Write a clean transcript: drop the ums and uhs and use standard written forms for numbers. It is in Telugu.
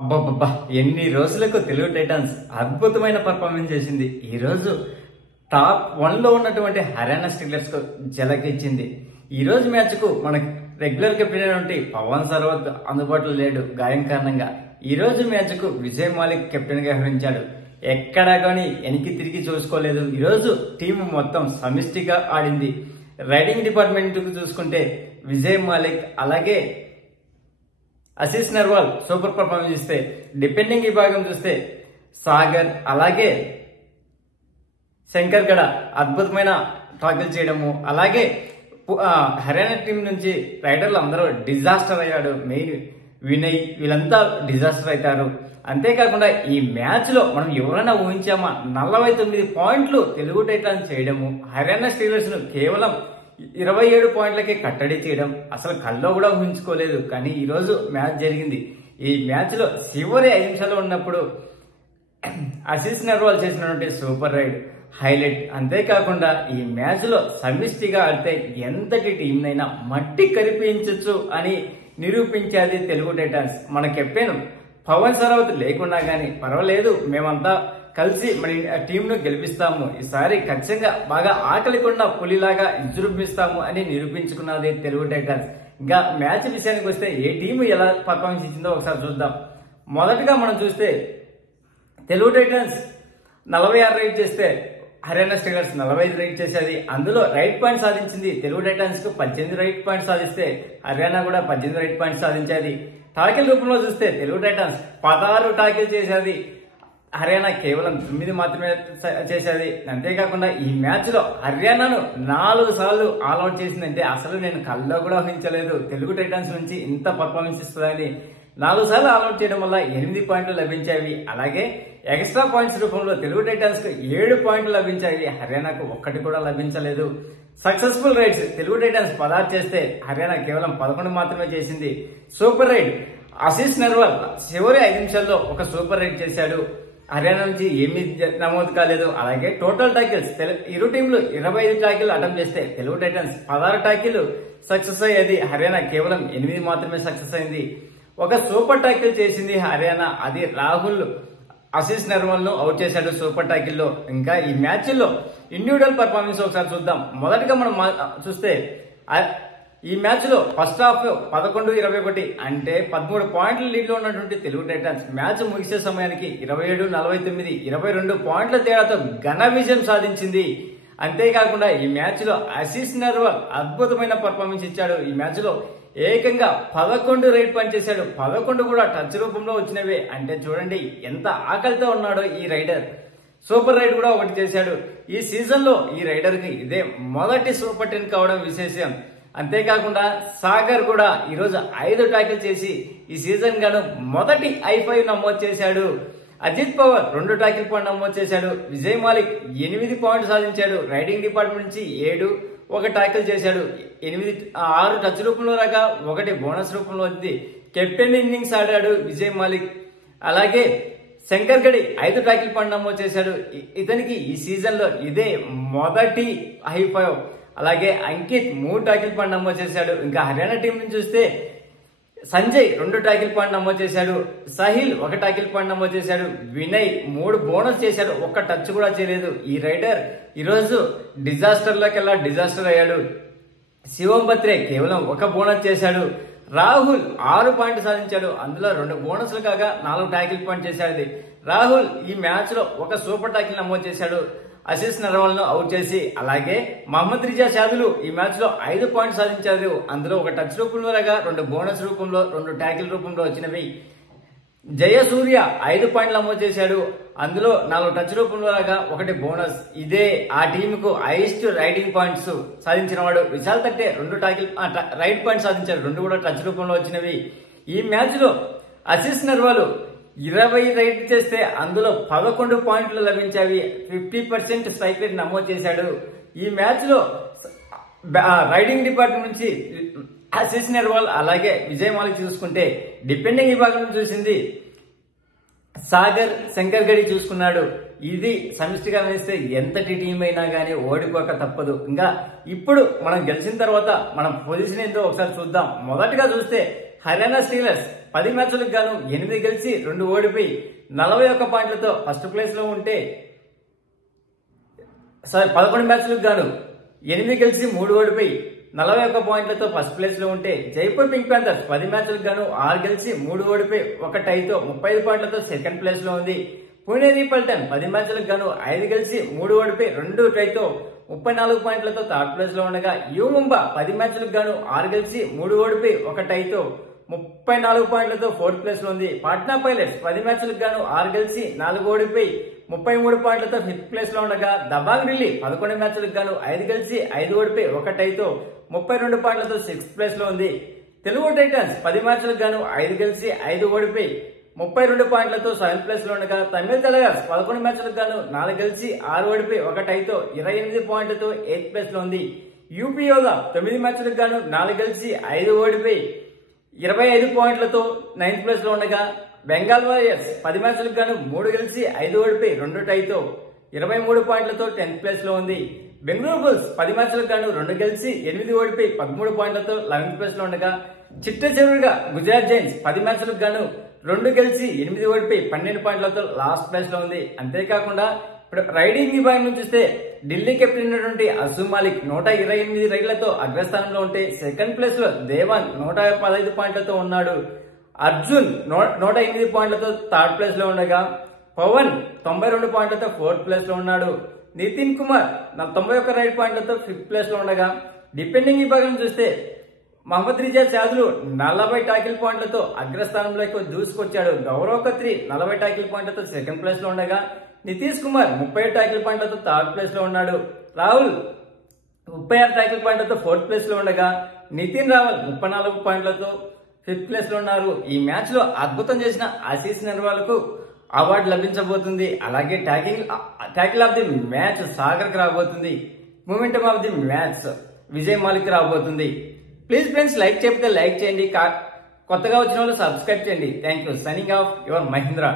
అబ్బబ్బబ్బా! ఎన్ని రోజులకు తెలుగు టైటాన్స్ అద్భుతమైన పర్ఫార్మెన్స్ చేసింది. ఈ రోజు టాప్ 1 లో ఉన్నటువంటి హర్యానా స్టీలర్స్ కు జలకిచ్చింది. ఈ రోజు మ్యాచ్ కు మనకి రెగ్యులర్ కెప్టెన్ అయినటువంటి పవన్ సర్వత్ అందుబాటులో లేడు గాయం కారణంగా. ఈ రోజు మ్యాచ్ కు విజయ్ మాలిక్ కెప్టెన్ గా వ్యవహరించాడు. ఎక్కడా కానీ వెనక్కి తిరిగి చూసుకోలేదు. ఈ రోజు టీం మొత్తం సమిష్టిగా ఆడింది. రైడింగ్ డిపార్ట్మెంట్ కు చూసుకుంటే విజయ్ మాలిక్ అలాగే ఆశీష్ నర్వాల్ సూపర్ పర్ఫార్మెన్స్ ఇస్తే, డిపెండింగ్ విభాగం చూస్తే సాగర్ అలాగే శంకర్ గడ అద్భుతమైన టాకిల్ చేయడము, అలాగే హర్యానా టీం నుంచి రైడర్లు అందరూ డిజాస్టర్ అయ్యాడు. మెయిన్ వినయ్ వీళ్ళంతా డిజాస్టర్ అవుతారు. అంతేకాకుండా ఈ మ్యాచ్ లో మనం ఎవరైనా ఊహించామా 49 పాయింట్లు తెలుగు టైటాన్స్ చేయడము, హర్యానా స్టీలర్స్ ను కేవలం 27 పాయింట్లకే కట్టడి చేయడం అసలు కల్లో కూడా ఊహించుకోలేదు. కానీ ఈ రోజు మ్యాచ్ జరిగింది. ఈ మ్యాచ్ లో చివరి 5 నిమిషాలు ఉన్నప్పుడు ఆశీష్ నర్వాల్ చేసినటువంటి సూపర్ రైడ్ హైలైట్. అంతేకాకుండా ఈ మ్యాచ్ లో సమిష్టిగా ఆడితే ఎంతటి టీంనైనా మట్టి కరిపించచ్చు అని నిరూపించేది తెలుగు టైటాన్స్. మన కెప్టెన్ పవన్ సర్వత్ లేకున్నా గానీ పర్వాలేదు, మేమంతా కలిసి మన టీంను గెలిపిస్తాము, ఈసారి ఖచ్చితంగా బాగా ఆకలికొన్న పులిలాగా విజృంభిస్తాము అని నిరూపించుకున్నది తెలుగు టైటాన్స్. ఇంకా మ్యాచ్ విషయానికి వస్తే ఏ టీం ఎలా పర్ఫార్మెన్స్ ఇచ్చిందో ఒకసారి చూద్దాం. మొదటగా మనం చూస్తే తెలుగు టైటాన్స్ 46 రైడ్ చేస్తే హర్యానా స్టీలర్స్ 45 రైడ్ చేసేది. అందులో రైట్ పాయింట్ సాధించింది తెలుగు టైటాన్స్ కు 18 రైట్ పాయింట్ సాధిస్తే హర్యానా కూడా 18 రైట్ పాయింట్ సాధించేది. టాకిల్ రూపంలో చూస్తే తెలుగు టైటాన్స్ 16 టాకిల్ చేసేది, హర్యానా కేవలం 9 మాత్రమే చేసేది. అంతేకాకుండా ఈ మ్యాచ్ లో హర్యానాను 4 సార్లు ఆల్అౌట్ చేసిందంటే అసలు నేను కల్లో కూడా ఊహించలేదు తెలుగు టైటాన్స్ నుంచి ఇంత పర్ఫార్మెన్స్ ఇస్తుందని. 4 సార్లు ఆల్అౌట్ చేయడం వల్ల 8 పాయింట్లు లభించాయి. అలాగే ఎక్స్ట్రా పాయింట్స్ రూపంలో తెలుగు టైటాన్స్ కు 7 పాయింట్లు లభించాయి, హర్యానాకు ఒక్కటి కూడా లభించలేదు. సక్సెస్ఫుల్ రైడ్స్ తెలుగు టైటాన్స్ 16 చేస్తే హర్యానా కేవలం 11 మాత్రమే చేసింది. సూపర్ రైడ్ ఆశీష్ నర్వాల్ చివరి 5 నిమిషాల్లో ఒక సూపర్ రైడ్ చేశాడు. హర్యానా నుంచి ఏమీ నమోదు కాలేదు. అలాగే టోటల్ టాకిల్స్ ఇరు టీంలు 25 టాకిల్ అటెంప్ట్ చేస్తే తెలుగు టైటాన్స్ 16 టాకిల్ సక్సెస్ అయ్యేది, హర్యానా కేవలం 8 మాత్రమే సక్సెస్ అయింది. ఒక సూపర్ టాకిల్ చేసింది హర్యానా, అది రాహుల్ ఆశీష్ నర్వాల్ ను అవుట్ చేశాడు సూపర్ టాకిల్ లో. ఇంకా ఈ మ్యాచ్ లో ఇండివిజువల్ పర్ఫార్మెన్స్ ఒకసారి చూద్దాం. మొదటగా మనం చూస్తే ఈ మ్యాచ్ లో ఫస్ట్ హాఫ్ 11-21 అంటే 13 పాయింట్ల లీడ్ లో ఉన్నటువంటి తెలుగు టైటాన్స్ మ్యాచ్ ముగిసే సమయానికి 27-49 22 పాయింట్ల తేడాతో ఘన విజయం సాధించింది. అంతేకాకుండా ఈ మ్యాచ్ లో ఆశీష్ నర్వాల్ అద్భుతమైన పర్ఫార్మెన్స్ ఇచ్చాడు. ఈ మ్యాచ్ లో ఏకంగా 11 రైడ్ పాయింట్ చేశాడు, 11 కూడా టచ్ రూపంలో వచ్చినవే. అంటే చూడండి ఎంత ఆకలితో ఉన్నాడో ఈ రైడర్. సూపర్ రైడ్ కూడా ఒకటి చేశాడు. ఈ సీజన్ లో ఈ రైడర్ కి ఇదే మొదటి సూపర్ 10 కావడం విశేషం. అంతేకాకుండా సాగర్ కూడా ఈరోజు 5 టాకిల్ చేసి ఈ సీజన్ గాను మొదటి I5 నమోదు చేశాడు. అజిత్ పవార్ 2 టాకిల్ పాయింట్ నమోదు చేశాడు. విజయ్ మాలిక్ 8 పాయింట్లు సాధించాడు. రైడింగ్ డిపార్ట్మెంట్ నుంచి 7, 1 టాకిల్ చేశాడు. 6 టచ్ రూపంలో రాగా 1 బోనస్ రూపంలో వచ్చింది. కెప్టెన్ ఇన్నింగ్స్ ఆడాడు విజయ్ మాలిక్. అలాగే శంకర్ గడి 5 టాకిల్ పాయింట్ నమోదు చేశాడు. ఇతనికి ఈ సీజన్ లో ఇదే మొదటి I5. అలాగే అంకిత్ 3 టాకిల్ పాయింట్ నమోదు చేశాడు. ఇంకా హర్యానా టీం నుంచి చూస్తే సంజయ్ 2 టాకిల్ పాయింట్ నమోదు చేశాడు. సహిల్ 1 టాకిల్ పాయింట్ నమోదు చేశాడు. వినయ్ 3 బోనస్ చేశాడు, 1 టచ్ కూడా చేయలేదు. ఈ రైడర్ ఈరోజు డిజాస్టర్ లోకెల్లా డిజాస్టర్ అయ్యాడు. శివం బత్రే కేవలం 1 బోనస్ చేశాడు. రాహుల్ 6 పాయింట్లు సాధించాడు, అందులో 2 బోనస్లు కాగా 4 టాకిల్ పాయింట్ చేశాడు. రాహుల్ ఈ మ్యాచ్ లో 1 సూపర్ టాకిల్ నమోదు చేశాడు ఆశీష్ నర్వాల్ ను అవుట్ చేసి. అలాగే మహమ్మద్ రిజా షాదులు ఈ మ్యాచ్ లో 5 పాయింట్లు సాధించారు, అందులో 1 టచ్ రూపంలో రాగా 2 బోనస్ రూపంలో 2 టాకిల్ రూపంలో వచ్చినవి. జయసూర్య 5 పాయింట్లు నమోదు చేశాడు, అందులో 4 టచ్ రూపంలో రాగా 1 బోనస్. ఇదే ఆ టీంకు హైయెస్ట్ రైడింగ్ పాయింట్స్ సాధించిన వాడు. విశాల్ తట్టే 2 టాకిల్ రైడ్ పాయింట్స్ సాధించాడు, 2 కూడా టచ్ రూపంలో వచ్చినవి. ఈ మ్యాచ్ లో ఆశీష్ నర్వాల్ 20 రైడ్ చేస్తే అందులో 11 పాయింట్లు లభించాయి. 50% స్ట్రైక్ రేట్ నమోదు చేశాడు. ఈ మ్యాచ్ లో రైడింగ్ డిపార్ట్మెంట్ నుంచి ఆశీష్ నర్వాల్ అలాగే విజయ్ మాలిక్ చూసుకుంటే, డిపెండింగ్ విభాగం చూసింది సాగర్, శంకర్ గడి చూసుకున్నాడు. ఇది సమిష్టిగా వేస్తే ఎంతటి టీం అయినా గానీ ఓడిపోక తప్పదు. ఇంకా ఇప్పుడు మనం గెలిచిన తర్వాత మన పొజిషన్ ఏందో ఒకసారి చూద్దాం. మొదటగా చూస్తే హర్యానా స్టీలర్స్ 10 మ్యాచ్లకు గాను 8 గెలిచి 2 ఓడిపోయి 41 పాయింట్లతో ఫస్ట్ ప్లేస్ లో ఉంటే 11 మ్యాచ్లకు గాను 8 గెలిచి 3 ఓడిపోయి 41 పాయింట్లతో ఫస్ట్ ప్లేస్ లో ఉంటే జైపూర్ పింక్ ప్యాంథర్స్ 10 మ్యాచ్లకు గాను 6 గెలిచి 3 ఓడిపోయి 1 టైతో 35 పాయింట్లతో సెకండ్ ప్లేస్ లో ఉంది. పుణె రీపల్టన్ 10 మ్యాచ్లకు గాను 5 గెలిచి 3 ఓడిపోయి 2 టైతో 34 పాయింట్లతో థర్డ్ ప్లేస్ లో ఉండగా యు ముంబా 10 మ్యాచ్లకు గాను 6 గెలిచి 3 ఓడిపోయి 1 టైతో 34 పాయింట్లతో ఫోర్త్ ప్లేస్ లో ఉంది. పాట్నా పైలట్స్ 10 మ్యాచ్లకు గాను 6 గెలిచి 4 ఓడిపోయి 33 పాయింట్లతో ఫిఫ్త్ ప్లేస్ లో ఉండగా దబాంగ్ ఢిల్లీ 11 మ్యాచ్లకు గాను 5 గెలిచి 5 ఓడిపోయి 1 టైతో 32 పాయింట్లతో సిక్స్త్ ప్లేస్ లో ఉంది. తెలుగు టైటన్స్ 10 మ్యాచ్లకు గాను 5 గెలిచి 5 ఓడిపోయి 32 పాయింట్లతో సెవెంత్ ప్లేస్ లో ఉండగా తమిళ తెలగర్స్ 11 మ్యాచ్లకు గాను 4 గెలిచి 6 ఓడిపోయి 1 టైతో 28 పాయింట్లతో ఎయిత్ ప్లేస్ లో ఉంది. యూపీ యోగా 9 మ్యాచ్లకు గాను 4 గెలిచి 5 ఓడిపోయి 25 పాయింట్లతో నైన్త్ ప్లేస్ లో ఉండగా బెంగాల్ వారియర్స్ 10 మ్యాచ్లకు గాను 3 గెలిచి 5 ఓడిపోయి 2 టైతో 23 పాయింట్లతో 10th ప్లేస్ లో ఉంది. బెంగళూరు బుల్స్ 10 మ్యాచ్లకు గాను 2 గెలిచి 8 ఓడిపోయి 13 పాయింట్లతో 11th ప్లేస్ లో ఉండగా చిట్ట చివరిగా గుజరాత్ జైంట్స్ 10 మ్యాచ్లకు గాను 2 గెలిచి 8 ఓడిపోయి 12 పాయింట్లతో లాస్ట్ ప్లేస్ లో ఉంది. అంతేకాకుండా ఇప్పుడు రైడింగ్ విభాగం నుంచి చూస్తే ఢిల్లీ కెప్టెన్ అయినటువంటి అసూమ్ మాలిక్ 128 రైళ్లతో అగ్రస్థానంలో ఉంటే సెకండ్ ప్లేస్ లో దేవాన్ 115 పాయింట్లతో ఉన్నాడు. అర్జున్ 108 పాయింట్లతో థర్డ్ ప్లేస్ లో ఉండగా పవన్ 92 పాయింట్లతో ఫోర్త్ ప్లేస్ లో ఉన్నాడు. నితిన్ కుమార్ 91 రైడ్ పాయింట్లతో ఫిఫ్త్ ప్లేస్ లో ఉండగా డిపెండింగ్ విభాగం చూస్తే మహమ్మద్ రిజాజ్ చాదులు 40 టాకిల్ పాయింట్లతో అగ్రస్థానంలోకి దూసుకొచ్చాడు. గౌరవ్ ఖత్రి 40 టాకిల్ పాయింట్లతో సెకండ్ ప్లేస్ లో ఉండగా నితీష్ కుమార్ 30 టాకిల్ పాయింట్లతో థర్డ్ ప్లేస్ లో ఉన్నాడు. రాహుల్ 36 టాకిల్ పాయింట్లతో ఫోర్త్ ప్లేస్ లో ఉండగా నితిన్ రావల్ 34 పాయింట్లతో ఫిఫ్త్ ప్లేస్ లో ఉన్నారు. ఈ మ్యాచ్ లో అద్భుతం చేసిన ఆశీస్ నెర్వాల్కు అవార్డు లభించబోతుంది. అలాగే tackle of the match Sagar కి రాబోతుంది. Momentum of the match Vijay Malik రాబోతుంది. ప్లీజ్ ఫ్రెండ్స్ లైక్ చెప్తే లైక్ చేయండి, కొత్తగా వచ్చిన వాళ్ళు సబ్స్క్రైబ్ చేయండి. Thank you. Signing off your Mahindra.